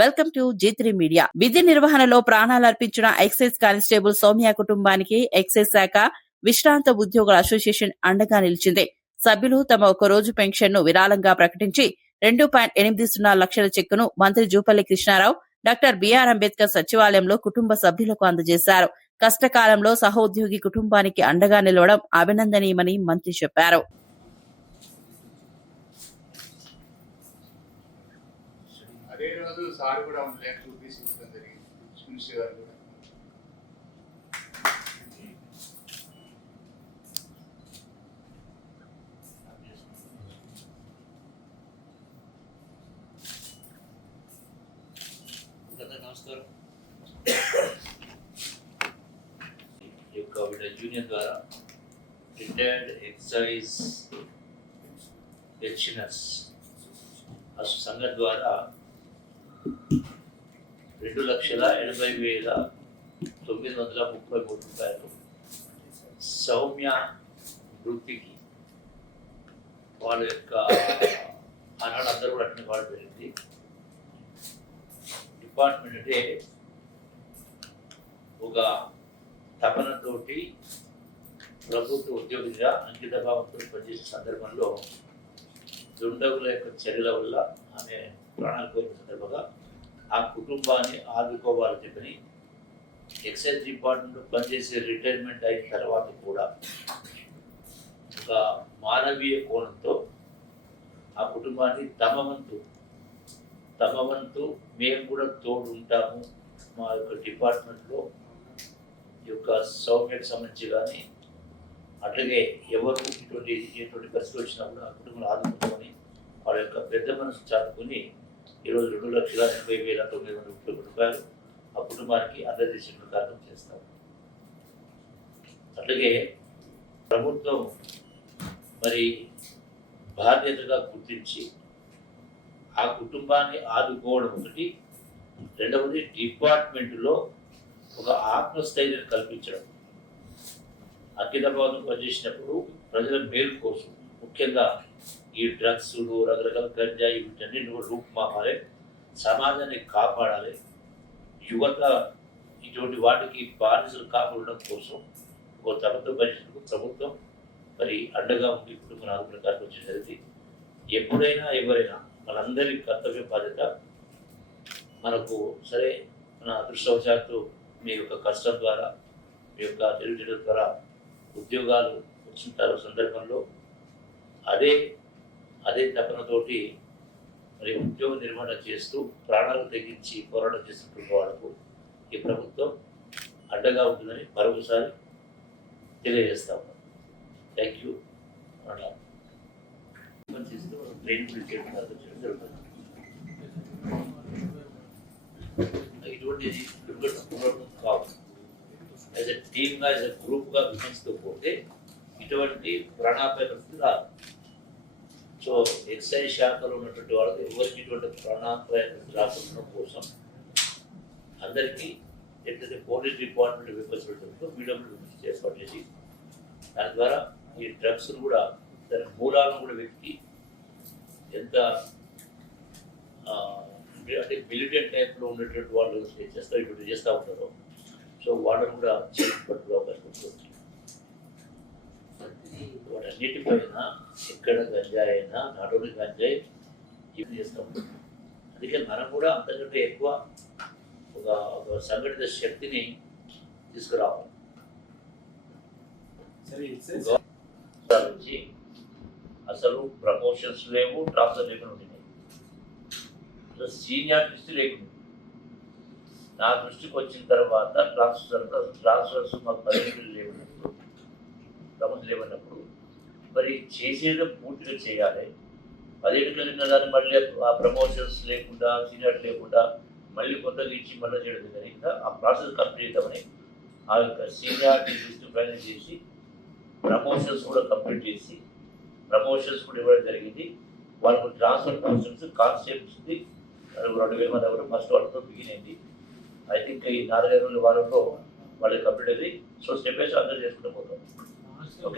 Welcome to G3 media. విధి నిర్వహణలో ప్రాణాలర్పించిన excise constable Soumya కుటుంబానికి ఎక్సైజ్ శాఖ విశ్రాంత ఉద్యోగుల అసోసియేషన్ అండగా నిలిచింది. సభ్యులు తమ ఒక రోజు పెన్షన్ ను విరాళంగా ప్రకటించి 2.80 లక్షల చెక్కును మంత్రి జూపల్లి కృష్ణారావు, డాక్టర్ బిఆర్ అంబేద్కర్ సచివాలయంలో కుటుంబ సభ్యులకు అందజేశారు. కష్టకాలంలో సహోద్యోగి కుటుంబానికి అండగా నిలవడం అభినందనీయమని మంత్రి చెప్పారు. అదే రోజు సార్ కూడా లేఖలు తీసుకుంటాం జరిగింది. చూసేవారు కూడా నమస్కారం. ఈ యొక్క యూనియన్ ద్వారా రిటైర్డ్ ఎక్సైజ్ పెన్షనర్స్ సంఘం ద్వారా 2,80,933 రూపాయలు సౌమ్య వృత్తికి వాళ్ళ యొక్క ఆనాడు అందరూ కూడా అట్లా వాడు జరిగింది. డిపార్ట్మెంట్ అంటే ఒక తపనతోటి ప్రభుత్వ ఉద్యోగిగా అంకిత భావంతో పనిచేసే సందర్భంలో దుండగుల యొక్క చర్యల వల్ల ఆమె ప్రాణాలు కోరిన సందర్భంగా ఆ కుటుంబాన్ని ఆదుకోవాలని చెప్పని ఎక్సైజ్ డిపార్ట్మెంట్లో పనిచేసే రిటైర్మెంట్ అయిన తర్వాత కూడా ఒక మానవీయ కోణంతో ఆ కుటుంబాన్ని తమ వంతు మేము కూడా తోడు ఉంటాము. మా యొక్క డిపార్ట్మెంట్లో ఈ యొక్క సౌమ్యకు సంబంధించి కానీ అట్లాగే ఎవరు ఎటువంటి పరిస్థితి వచ్చినా కూడా ఆ కుటుంబాన్ని ఆదుకుంటామని వాళ్ళ యొక్క పెద్ద మనసు చాటుకుని ఈరోజు 2,80,933 రూపాయలు ఆ కుటుంబానికి అందజేసిన కార్యక్రమం చేస్తాం. అట్లాగే ప్రభుత్వం మరి బాధ్యతగా గుర్తించి ఆ కుటుంబాన్ని ఆదుకోవడం ఒకటి, రెండవది డిపార్ట్మెంట్లో ఒక ఆత్మస్థైర్యం కల్పించడం. అంకితభావంతో పనిచేసినప్పుడు ప్రజల మేలు కోసం ముఖ్యంగా ఈ డ్రగ్స్లు, రకరకాల గంజాయి వీటన్నింటిని కూడా రూపుమాపాలి, సమాజాన్ని కాపాడాలి, యువత ఇటువంటి వాటికి బానిసలు కాపాడడం కోసం ఒక తమతో పనిచేసినప్పుడు ప్రభుత్వం మరి అండగా ఉండి కుటుంబం ఆదుకునే కార్యక్రమం జరిగింది. ఎప్పుడైనా ఎవరైనా మనందరి కర్తవ్య బాధ్యత. మనకు సరే మన అదృష్టవశాత్తు మీ యొక్క కష్టం ద్వారా మీ యొక్క తెలివితేటల ద్వారా ఉద్యోగాలు వచ్చిన సందర్భంలో అదే తపనతోటి మరి ఉద్యోగ నిర్వహణ చేస్తూ ప్రాణాలు తెగించి పోరాటం చేస్తున్న వాళ్ళకు ఈ ప్రభుత్వం అండగా ఉంటుందని మరొకసారి తెలియజేస్తా ఉన్నాం. Thank you. ఇటువంటి కావు యాజ్ ఎ టీమ్గా, యాజ్ ఎ గ్రూప్గా విమర్శిస్తూ పోతే ఇటువంటి ప్రాణాపాయ పరిస్థితి రాదు. సో ఎక్సైజ్ శాఖలో ఉన్నటువంటి వాళ్ళకి ఎవరికి ఇటువంటి ప్రాణాపాయ రాకుండా కోసం అందరికీ ఎట్లయితే పోలీస్ డిపార్ట్మెంట్ విమర్శ పెట్టడంతో మీడియంలో విమర్శ ఏర్పాటు చేసి దాని ద్వారా ఈ డ్రగ్స్ను కూడా దాని మూలాలను కూడా వెతికి ఎంత అంటే మిలిటెంట్ టైప్లో ఉన్నటువంటి వాళ్ళు చేస్తారు, ఇప్పుడు చేస్తూ ఉంటారు. సో వాళ్ళని కూడా పట్టుకునే అవకాశం ఉంటుంది. వాటన్నిటిపైన ఎక్కడ గంజాయి అయినా నాట్ ఓన్లీ గంజాయి ఇవి చేస్తూ ఉంటాం. అందుకే మనం కూడా అంతకంటే ఎక్కువ ఒక సంఘటిత శక్తిని తీసుకురావాలి. అసలు ప్రమోషన్స్ లేవు, ట్రాన్స్ఫర్ లేకుండా ఉంటున్నాయి. అసలు సీనియారిటీ లేకుండా నా దృష్టికి వచ్చిన తర్వాత ట్రాన్స్ఫర్స్ మాకు పరిస్థితులు లేవన్నప్పుడు, ప్రమోషన్ లేవన్నప్పుడు మరి చేసేదో పూర్తిగా చేయాలి. 10 ఏళ్ళు కలిగిన దాన్ని మళ్ళీ ఆ ప్రమోషన్స్ లేకుండా, సీనియారిటీ లేకుండా మళ్ళీ కొత్తగా ఇచ్చి మళ్ళీ చేయడం జరిగిందా ఆ ప్రాసెస్ కంప్లీట్ చేద్దామని ఆ యొక్క సీనియారిటీ లిస్ట్ ఫైనల్ చేసి ప్రమోషన్స్ కూడా కంప్లీట్ చేసి ప్రమోషన్స్ కూడా ఇవ్వడం జరిగింది. వాళ్ళకు ట్రాన్స్ఫర్ ప్రమోషన్స్ కాన్స్టేబుల్స్ది 2,000 మంది ఎవరు ఫస్ట్ వాళ్ళతో బిగినైంది. ఐ థింక్ ఈ 4-5 రోజుల వారంలో వాళ్ళకి కంప్లీట్ అయింది. సో స్టెప్ బై స్టెప్ అందరూ చేసుకుంటూ పోతాం.